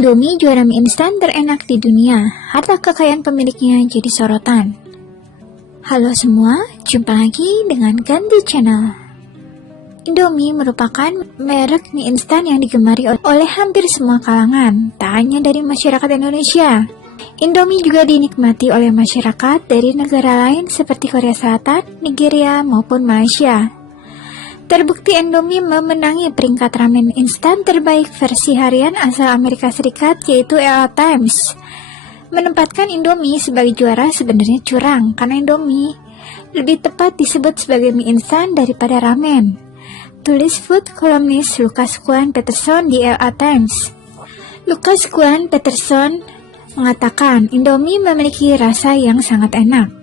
Indomie juara mie instan terenak di dunia, harta kekayaan pemiliknya jadi sorotan. Halo semua, jumpa lagi dengan Ganti Channel. Indomie merupakan merek mie instan yang digemari oleh hampir semua kalangan, tak hanya dari masyarakat Indonesia. Indomie juga dinikmati oleh masyarakat dari negara lain seperti Korea Selatan, Nigeria, maupun Malaysia. Terbukti Indomie memenangi peringkat ramen instan terbaik versi harian asal Amerika Serikat, yaitu LA Times. Menempatkan Indomie sebagai juara sebenarnya curang, karena Indomie lebih tepat disebut sebagai mie instan daripada ramen. Tulis food columnist Lucas Kwan Peterson di LA Times. Lucas Kwan Peterson mengatakan Indomie memiliki rasa yang sangat enak.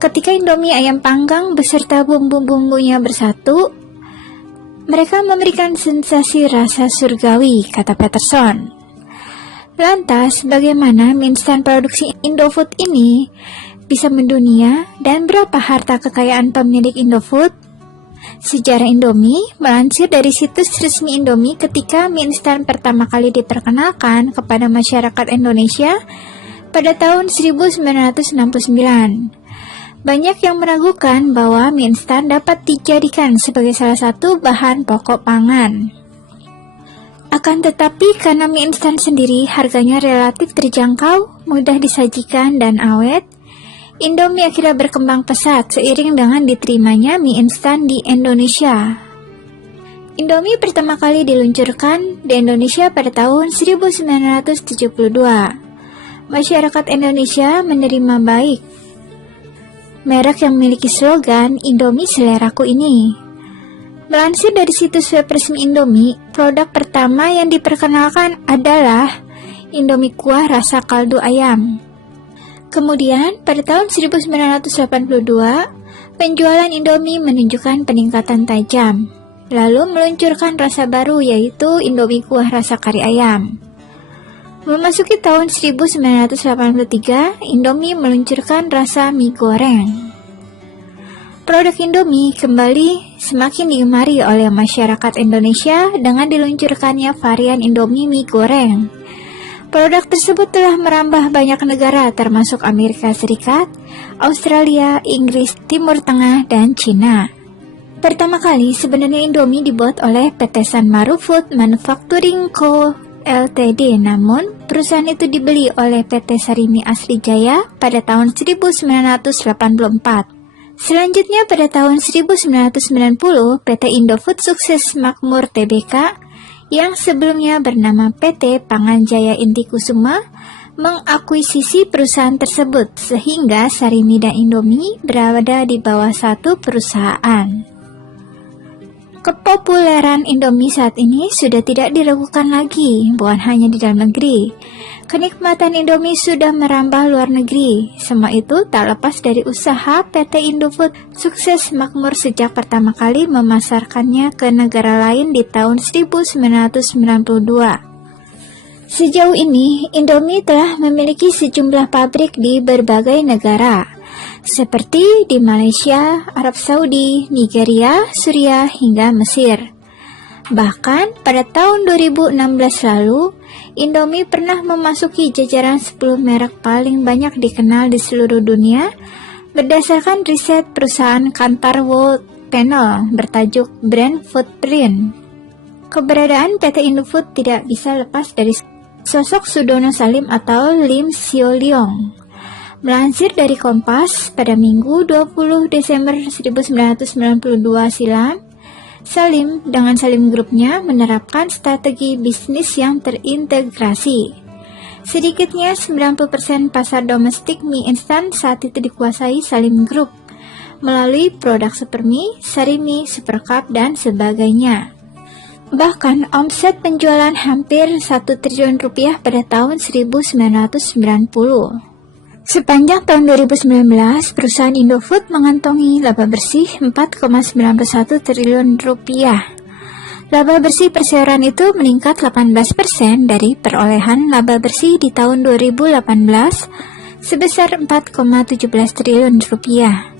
Ketika Indomie ayam panggang beserta bumbu-bumbunya bersatu, mereka memberikan sensasi rasa surgawi, kata Peterson. Lantas, bagaimana mie instan produksi Indofood ini bisa mendunia dan berapa harta kekayaan pemilik Indofood? Sejarah Indomie melansir dari situs resmi Indomie ketika mie instan pertama kali diperkenalkan kepada masyarakat Indonesia pada tahun 1969. Banyak yang meragukan bahwa mie instan dapat dijadikan sebagai salah satu bahan pokok pangan. Akan tetapi karena mie instan sendiri harganya relatif terjangkau, mudah disajikan dan awet, Indomie akhirnya berkembang pesat seiring dengan diterimanya mie instan di Indonesia. Indomie pertama kali diluncurkan di Indonesia pada tahun 1972. Masyarakat Indonesia menerima baik merek yang memiliki slogan Indomie Seleraku ini. Melansir dari situs web resmi Indomie, produk pertama yang diperkenalkan adalah Indomie kuah rasa kaldu ayam. Kemudian, pada tahun 1982, penjualan Indomie menunjukkan peningkatan tajam, lalu meluncurkan rasa baru yaitu Indomie kuah rasa kari ayam. Memasuki tahun 1983, Indomie meluncurkan rasa mie goreng. Produk Indomie kembali semakin digemari oleh masyarakat Indonesia dengan diluncurkannya varian Indomie mie goreng. Produk tersebut telah merambah banyak negara termasuk Amerika Serikat, Australia, Inggris, Timur Tengah, dan Cina. Pertama kali sebenarnya Indomie dibuat oleh PT Sanmaru Food Manufacturing Co. Ltd, namun perusahaan itu dibeli oleh PT Sarimi Asri Jaya pada tahun 1984. Selanjutnya pada tahun 1990, PT Indofood Sukses Makmur Tbk yang sebelumnya bernama PT Pangan Jaya Inti Kusuma mengakuisisi perusahaan tersebut sehingga Sarimi dan Indomie berada di bawah satu perusahaan. Kepopuleran Indomie saat ini sudah tidak diragukan lagi, bukan hanya di dalam negeri. Kenikmatan Indomie sudah merambah luar negeri. Semua itu tak lepas dari usaha PT Indofood Sukses Makmur sejak pertama kali memasarkannya ke negara lain di tahun 1992. Sejauh ini, Indomie telah memiliki sejumlah pabrik di berbagai negara, seperti di Malaysia, Arab Saudi, Nigeria, Suriah, hingga Mesir. Bahkan pada tahun 2016 lalu, Indomie pernah memasuki jajaran 10 merek paling banyak dikenal di seluruh dunia berdasarkan riset perusahaan Kantar World Panel bertajuk Brand Footprint. Keberadaan PT Indofood tidak bisa lepas dari sosok Sudono Salim atau Lim Sio Leong. Melansir dari Kompas, pada Minggu 20 Desember 1992 silam, Salim dengan Salim Grupnya menerapkan strategi bisnis yang terintegrasi. Sedikitnya 90% pasar domestik mie instan saat itu dikuasai Salim Group melalui produk Supermie, Sarimi, Supercup, dan sebagainya. Bahkan omset penjualan hampir 1 triliun rupiah pada tahun 1990. Sepanjang tahun 2019, perusahaan Indofood mengantongi laba bersih 4,91 triliun rupiah. Laba bersih perseroan itu meningkat 18% dari perolehan laba bersih di tahun 2018 sebesar 4,17 triliun rupiah.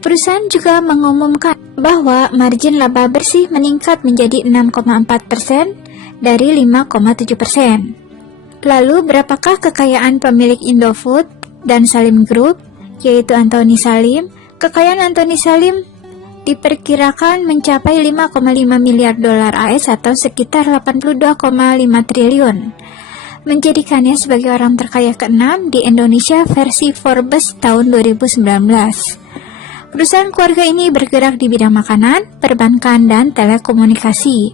Perusahaan juga mengumumkan bahwa margin laba bersih meningkat menjadi 6,4% dari 5,7%. Lalu berapakah kekayaan pemilik Indofood dan Salim Group, yaitu Antoni Salim? Kekayaan Antoni Salim diperkirakan mencapai 5,5 miliar dolar AS atau sekitar 82,5 triliun, menjadikannya sebagai orang terkaya ke-6 di Indonesia versi Forbes tahun 2019. Perusahaan keluarga ini bergerak di bidang makanan, perbankan, dan telekomunikasi.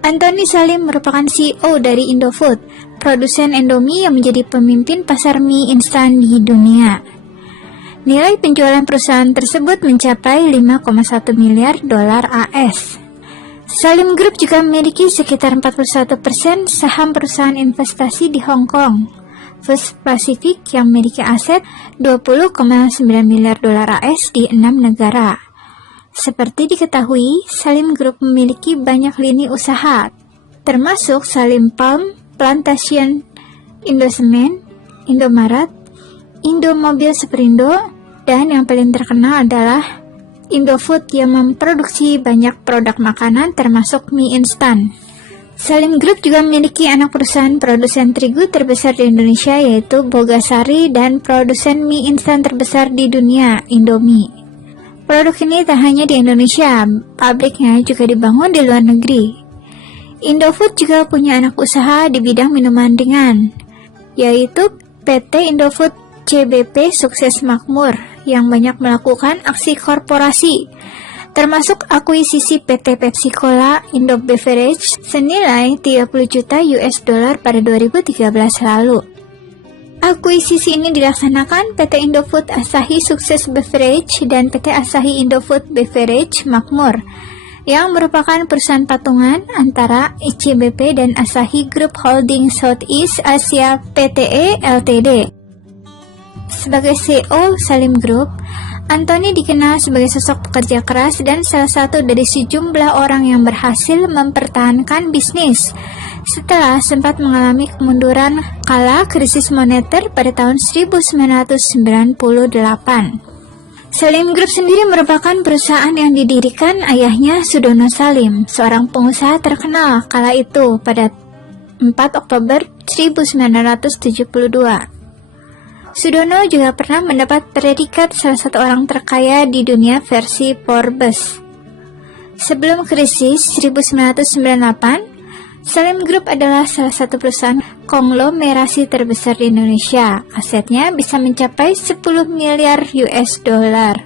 Antoni Salim merupakan CEO dari Indofood, produsen Indomie yang menjadi pemimpin pasar mie instan di dunia. Nilai penjualan perusahaan tersebut mencapai 5,1 miliar dolar AS. Salim Group juga memiliki sekitar 41% saham perusahaan investasi di Hong Kong, First Pacific yang memiliki aset 20,9 miliar dolar AS di 6 negara. Seperti diketahui, Salim Group memiliki banyak lini usaha, termasuk Salim Palm, Plantation, Indosemen, Indomaret, Indomobil Superindo, dan yang paling terkenal adalah Indofood yang memproduksi banyak produk makanan termasuk mie instan. Salim Group juga memiliki anak perusahaan produsen terigu terbesar di Indonesia yaitu Bogasari dan produsen mie instan terbesar di dunia, Indomie. Produk ini tak hanya di Indonesia, pabriknya juga dibangun di luar negeri. Indofood juga punya anak usaha di bidang minuman ringan, yaitu PT Indofood CBP Sukses Makmur yang banyak melakukan aksi korporasi, termasuk akuisisi PT Pepsi Cola Indo Beverage senilai 30 juta US dollar pada 2013 lalu. Akuisisi ini dilaksanakan PT Indofood Asahi Sukses Beverage dan PT Asahi Indofood Beverage Makmur, yang merupakan perusahaan patungan antara ICBP dan Asahi Group Holding Southeast Asia Pte Ltd. Sebagai CEO Salim Group, Antoni dikenal sebagai sosok pekerja keras dan salah satu dari sejumlah orang yang berhasil mempertahankan bisnis setelah sempat mengalami kemunduran kala krisis moneter pada tahun 1998. Salim Group sendiri merupakan perusahaan yang didirikan ayahnya Sudono Salim, seorang pengusaha terkenal kala itu pada 4 Oktober 1972. Sudono juga pernah mendapat predikat salah satu orang terkaya di dunia versi Forbes. Sebelum krisis 1998, Salim Group adalah salah satu perusahaan konglomerasi terbesar di Indonesia. Asetnya bisa mencapai 10 miliar US dollar.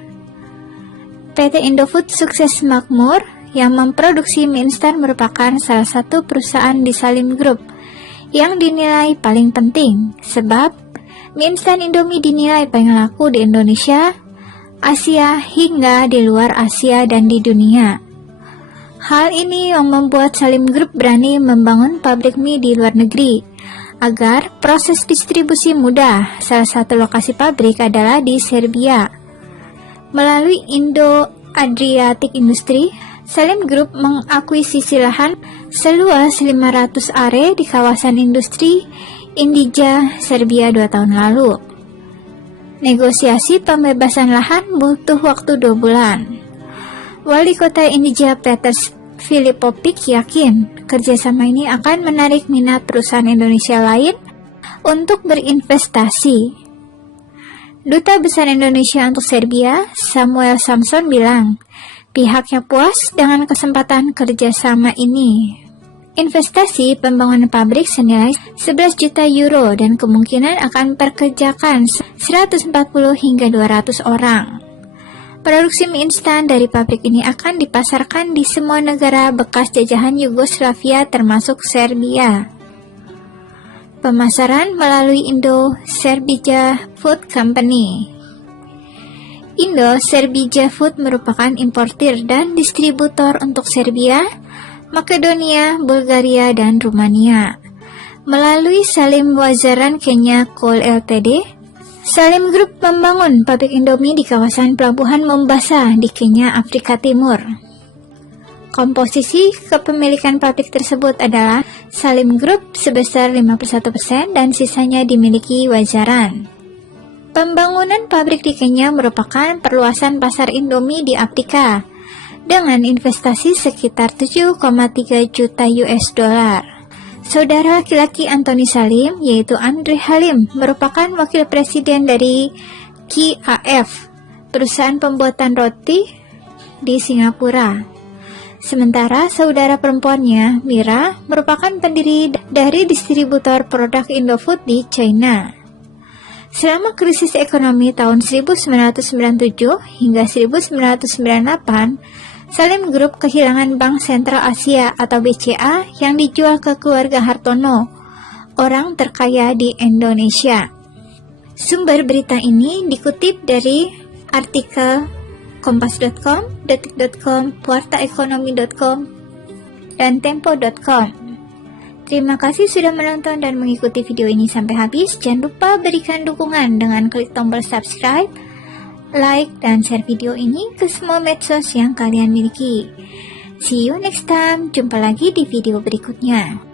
PT Indofood Sukses Makmur yang memproduksi mie instan merupakan salah satu perusahaan di Salim Group yang dinilai paling penting sebab mie instan Indomie dinilai paling laku di Indonesia, Asia, hingga di luar Asia dan di dunia. Hal ini yang membuat Salim Group berani membangun pabrik mie di luar negeri, agar proses distribusi mudah. Salah satu lokasi pabrik adalah di Serbia. Melalui Indo Adriatic Industry, Salim Group mengakuisisi lahan seluas 500 are di kawasan industri Indija, Serbia 2 tahun lalu. Negosiasi pembebasan lahan butuh waktu 2 bulan. Wali Kota Indija Peter Filipovic yakin kerjasama ini akan menarik minat perusahaan Indonesia lain untuk berinvestasi. Duta Besar Indonesia untuk Serbia, Samuel Samson bilang, pihaknya puas dengan kesempatan kerjasama ini. Investasi pembangunan pabrik senilai 11 juta euro dan kemungkinan akan mempekerjakan 140 hingga 200 orang. Produksi mie instan dari pabrik ini akan dipasarkan di semua negara bekas jajahan Yugoslavia termasuk Serbia. Pemasaran melalui Indo Serbija Food Company. Indo Serbija Food merupakan importir dan distributor untuk Serbia, Makedonia, Bulgaria, dan Rumania. Melalui Salim Wazaran Kenya Coal Ltd, Salim Group membangun pabrik Indomie di kawasan Pelabuhan Mombasa di Kenya, Afrika Timur. Komposisi kepemilikan pabrik tersebut adalah Salim Group sebesar 51% dan sisanya dimiliki Wajaran. Pembangunan pabrik di Kenya merupakan perluasan pasar Indomie di Afrika dengan investasi sekitar 7,3 juta US dollar. Saudara laki-laki Anthony Salim, yaitu Andre Halim, merupakan wakil presiden dari KAF, perusahaan pembuatan roti di Singapura. Sementara saudara perempuannya, Mira, merupakan pendiri dari distributor produk Indofood di China. Selama krisis ekonomi tahun 1997 hingga 1998, Salim Group kehilangan Bank Sentral Asia atau BCA yang dijual ke keluarga Hartono, orang terkaya di Indonesia. Sumber berita ini dikutip dari artikel Kompas.com, Detik.com, Wartaekonomi.com, dan Tempo.com. Terima kasih sudah menonton dan mengikuti video ini sampai habis. Jangan lupa berikan dukungan dengan klik tombol subscribe, like, dan share video ini ke semua medsos yang kalian miliki. See you next time, jumpa lagi di video berikutnya.